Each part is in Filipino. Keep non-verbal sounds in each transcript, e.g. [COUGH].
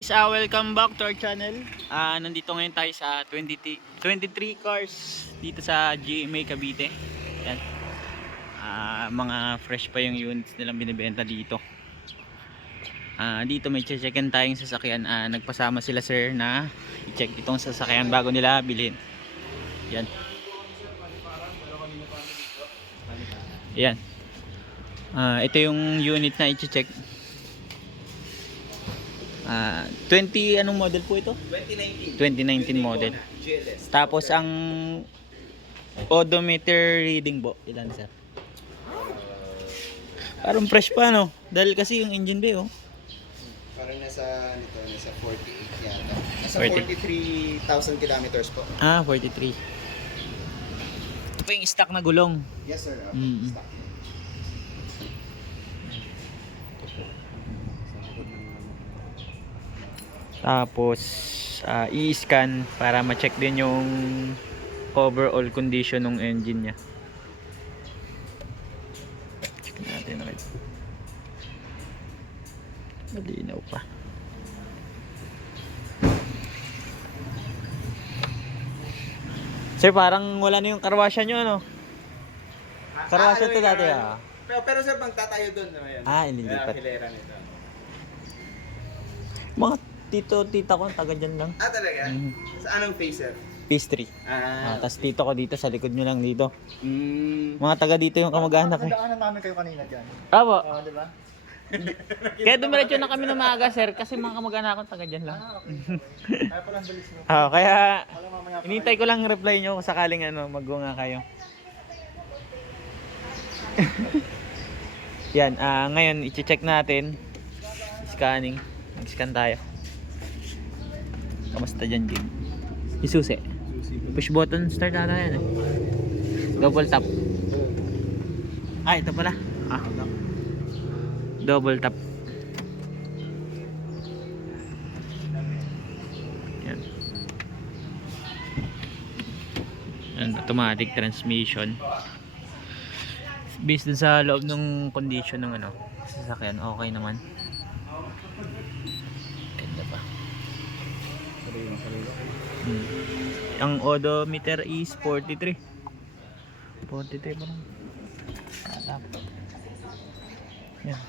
Guys, ah, welcome back to our channel. Ah, nandito ngayon tayo sa 20, 23 cars dito sa GMA Cavite. Yan. Ah, mga fresh pa yung units nilang binibenta dito. Ah, dito may checkin tayong sasakyan. Ah, nagpasama sila sir na i-check itong sasakyan bago nila bilhin. Yan. Yan. Ah, ito yung unit na i-check. Ah, 20 anong model po ito? 2019. 2019 model. GLS. Tapos ang odometer reading po, ilan sir? Parang fresh pa no? Dahil kasi yung engine bay oh. Parang nasa, nito, nasa 48 yata. Nasa 40. 43,000 kilometers po. Ah, 43. Ito yung stock na gulong. Yes sir. Oh. Mm. Stock. Tapos ah, i-scan para ma-check din yung overall condition ng engine niya. Check natin ulit. Malinaw pa. Sir, parang wala na yung karwasya nyo, ano? Karwasya Ah, to ano dati, ah. Pero, pero sir, pang tatayo doon yan. Ah, hilera nito. Mga tito, tita ko, taga dyan lang. Ah, talaga? Mhm. Sa anong face sir? Pastry. Ah, Ah, tas tito ko dito, sa likod nyo lang dito. mm, Mga taga dito yung kamag-anak eh. Nadaanan namin kayo kanina dyan. Apo. Oo, di ba? [LAUGHS] Kaya dumiretso na kami ng maaga, sir, kasi mga kamag-anak ko taga dyan lang. Ah, okay. Kaya pala ang bilis mo. Ah, kaya inintay ko lang yung reply nyo kung sakaling ano, mag-nga kayo. [LAUGHS] Yan, ah ngayon i-check natin. Scanning. Nag-scan tayo. Kamusta dyan, Jim? Isusi. Push button start ata yan eh. Double tap. Ah, ito pala. Ah. Double tap. Yan. Yan, automatic transmission. Based dun sa loob ng condition ng ano, sasakyan, okay naman. Hmm. Ang odometer is 43. 43 pa lang. Tap. Yan.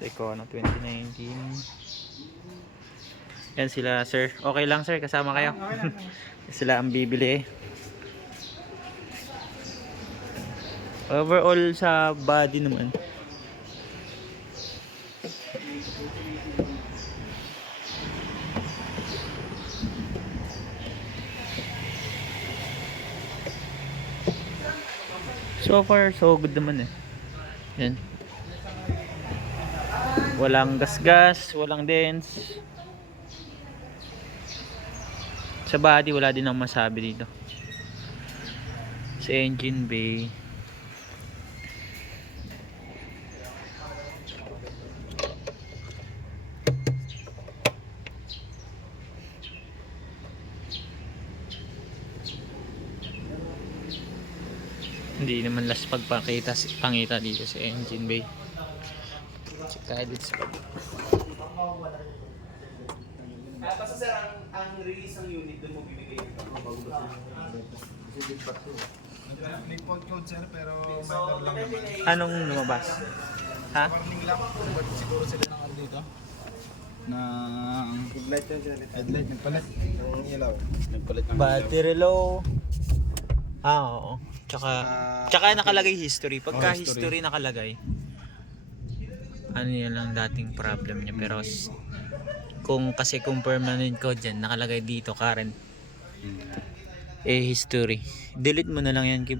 Daytona 2019. Yan sila sir. Okay lang sir, kasama kayo. [LAUGHS] sila ang bibili eh. Overall sa body naman. So far, so good naman eh. Yan. Walang gasgas, walang dents. Sa body, wala din akong masabi dito. Sa engine bay. Hindi naman last pagpakita pangita dito sa engine bay. Check tayo dito sa baba. Basta sir, ang, ang release ng unit doon mo bibigay ito. May code code sir, pero Anong lumabas? Ha? Warning lang. Siguro sila ng ano dito. Na Headlight yun sir. headlight nagpalit. Yung ilaw. Nagpalit ng Battery low. Ah, oo. Tsaka, Ah, tsaka nakalagay history. Pagka Oh, history. history nakalagay, ano yan lang dating problem niya. Pero kung kasi kung permanent code dyan, nakalagay dito current. Eh, history. Delete mo na lang yan, Kip.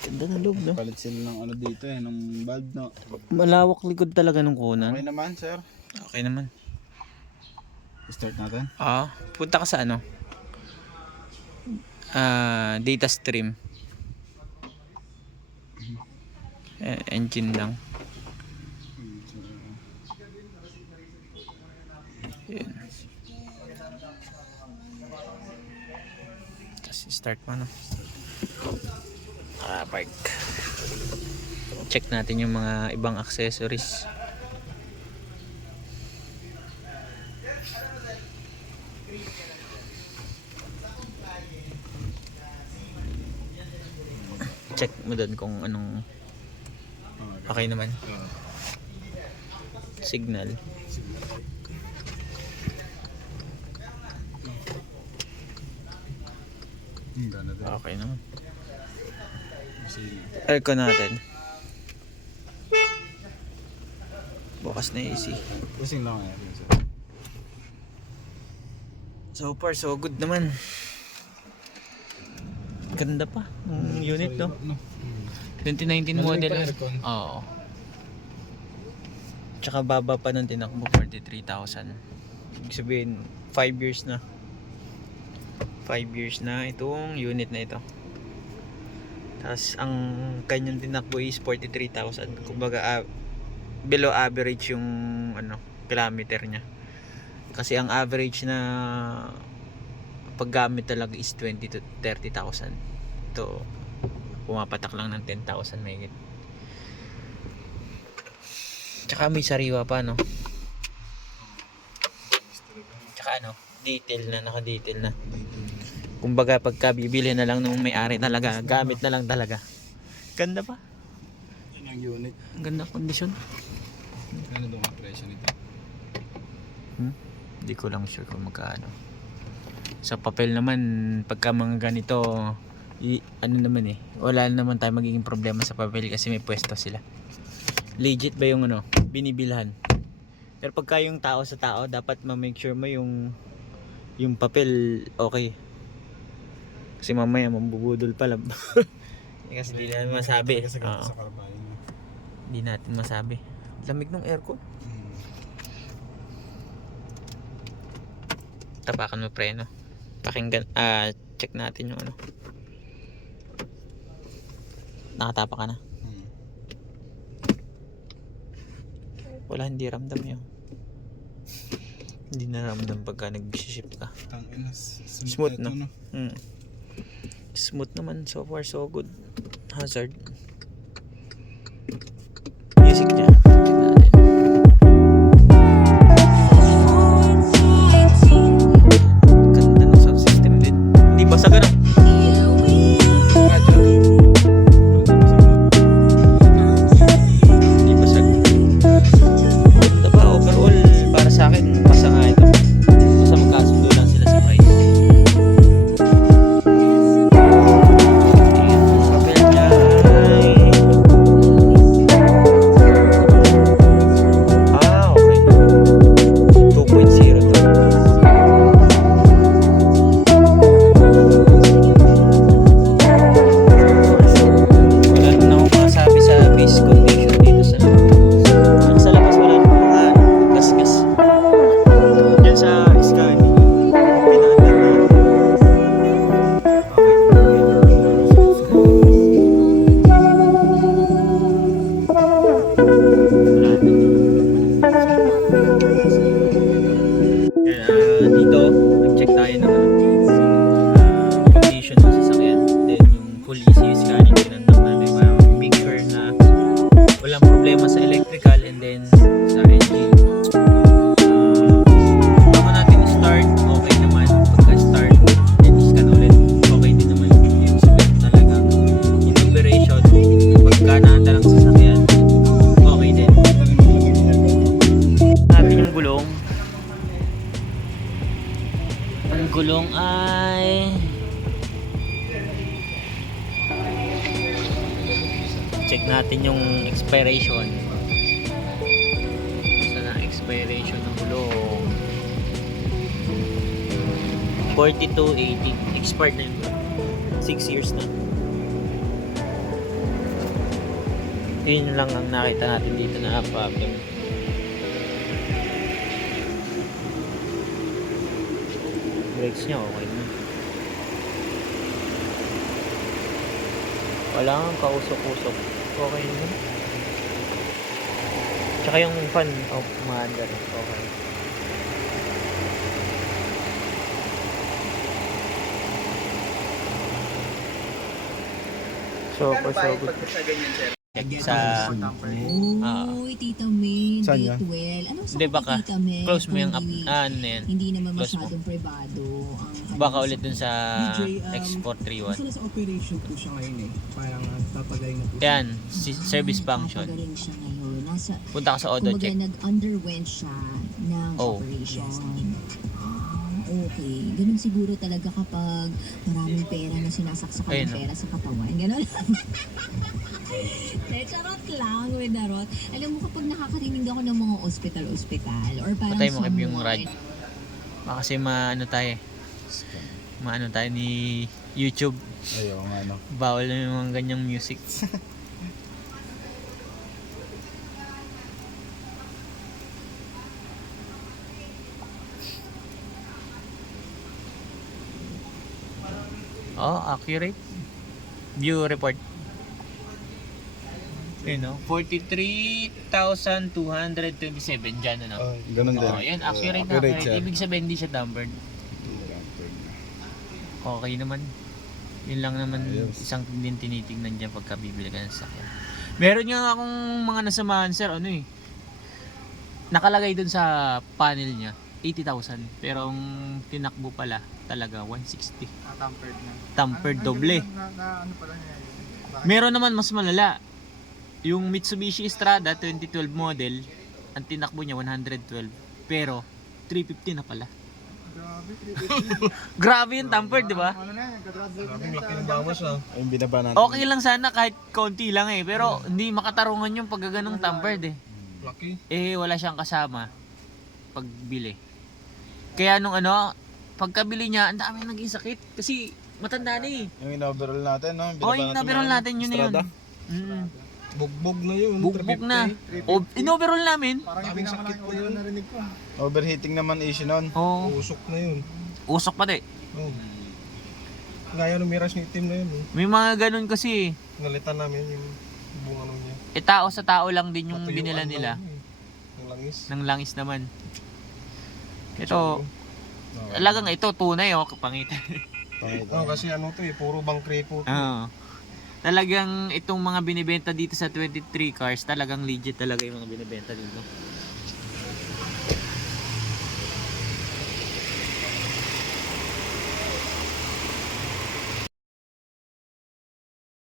Ganda na loob, no? Palit sila ng ano dito eh, ng bulb no. Malawak likod talaga ng Okay kunan. naman sir. Okay naman. Start natin. Ah, punta ka sa ano? Ah, data stream. Eh, engine lang. Yan. Tapos start mo no. Ah, nakapark. Check natin yung mga ibang accessories. Check mo doon kung anong okay naman. Signal. Okay naman. Aircon natin. Bukas na AC. Kusing lang. So far, so good naman. Ganda pa ng unit, no? No. Hmm. 2019 Malamig model. ah. Oo. Tsaka baba pa ng tinakbo, 43,000. Ibig sabihin, 5 years na. 5 years na itong unit na ito. Tapos, ang kanyang tinakbo is 43,000. Kumbaga, ah, below average yung ano, kilometer niya. Kasi ang average na paggamit talaga is 20 to 30,000. Ito, pumapatak lang ng 10,000 mahigit. Tsaka may sariwa pa, no? Tsaka ano, detail na, naka-detail na. Kumbaga, pagka bibili na lang nung may-ari talaga, gamit na lang talaga. Ganda pa. Yan yung unit. Ang ganda kondisyon. Ano doon ang presyo nito? Hmm? Hindi ko lang sure kung magkano. Sa papel naman, pagka mga ganito, i- ano naman eh, wala naman tayo magiging problema sa papel kasi may pwesto sila. Legit ba yung ano, binibilhan? Pero pagka yung tao sa tao, dapat ma-make sure mo yung yung papel okay. Kasi mamaya mambubudol pala. [LAUGHS] Kasi di natin masabi. Kasi Oo. sa karabayan niya. Di natin masabi. Lamig ng aircon. Hmm. tapakan mo preno pakinggan ah check natin yung ano. Nakatapa ka na? Hmm. wala hindi ramdam yun. Hindi na ramdam pagka nag-shift ka. Smooth, ito, no? hmm. smooth naman. So far so good. Hazard. Music niya Ang gulong ay check natin yung expiration. Saan ang expiration ng gulong? 4280. Expired na yun. 6 years na. Yun lang ang nakita natin dito na problem. Brakes niya okay na. Wala kang kausok-usok. Okay naman. Tsaka yung fan, oh, umaandar. Okay. So, yung pag sa ganyan, sir? Check sa... Ah. Uy, Tita May, Saan date yan? well. Anong Hindi, sabi baka Tita May? close mo yung... Up, hindi- ah, ano na yan. Hindi naman Close mo. masyadong privado ang Baka ulit dun sa DJ, um, X431. Basta nasa operation po siya ngayon eh. Parang papagaling na po siya. Yan, si service function. Papagaling siya ngayon. Nasa, Punta ka sa auto kumbaga check. nag-underwent siya ng Oh. operation. Okay. Ganun siguro talaga kapag maraming pera na sinasaksakan Ayun, ng no? pera sa katawan. Ganun. [LAUGHS] Eh, charot lang with the rot. Alam mo kapag nakakarinig ako ng mga ospital-ospital or parang Patay mo kay yung rad. Baka kasi maano tayo eh. Maano tayo ni YouTube. Ayaw nga no. Bawal na yung mga ganyang music. [LAUGHS] oh, accurate. View report. Yun no? 43,227 dyan ano. Oh, ganun din. Oh, yan, accurate, na Accurate accurate. siya. Ibig sabihin, hindi siya dampered. Okay naman. Yun lang naman Ayos. isang din tinitingnan dyan pagka bibili ka ng sakyan. Meron nga akong mga nasamahan sir, ano eh. Nakalagay dun sa panel niya, 80,000. Pero ang tinakbo pala, talaga 160. Tampered na. Tampered doble. Na, na, ano pala niya yun? Meron naman mas malala. Yung Mitsubishi Strada 2012 model, ang tinakbo niya 112. Pero 350 na pala. Grabe, [LAUGHS] Grabe yung tampered, di ba? Ano na yan. Laki ng bawas ah. Yung binaba natin. Okay lang sana kahit konti lang eh. Pero hindi makatarungan yung paggaganong tampered eh. Laki. Eh wala siyang kasama pagbili. Kaya nung ano, pagkabili niya, ang dami naging sakit. Kasi matanda na eh. Yung in-overall natin, no? Yung Oh, binaba yung ngayon, natin yun na yun. Mm. Bugbog na yun. Bugbog na. O, in-overall namin. Parang Daming sakit po yun. Narinig ko. Overheating naman issue nun. Oh, Usok na yun. usok pa di. Oh. Gaya ng miras ng itim na yun. Eh. May mga ganun kasi. Nalitan namin yung buong ano niya. Eh tao sa tao lang din yung Patuyuan binila lang nila. yun eh. Ang langis. Ng langis naman. Ito, Oh, talagang ito tunay oh, kapangitan. pangit. Oh, kasi ano to eh, puro bangkre po. to. Oo. Talagang itong mga binibenta dito sa 23 cars, talagang legit talaga yung mga binibenta dito.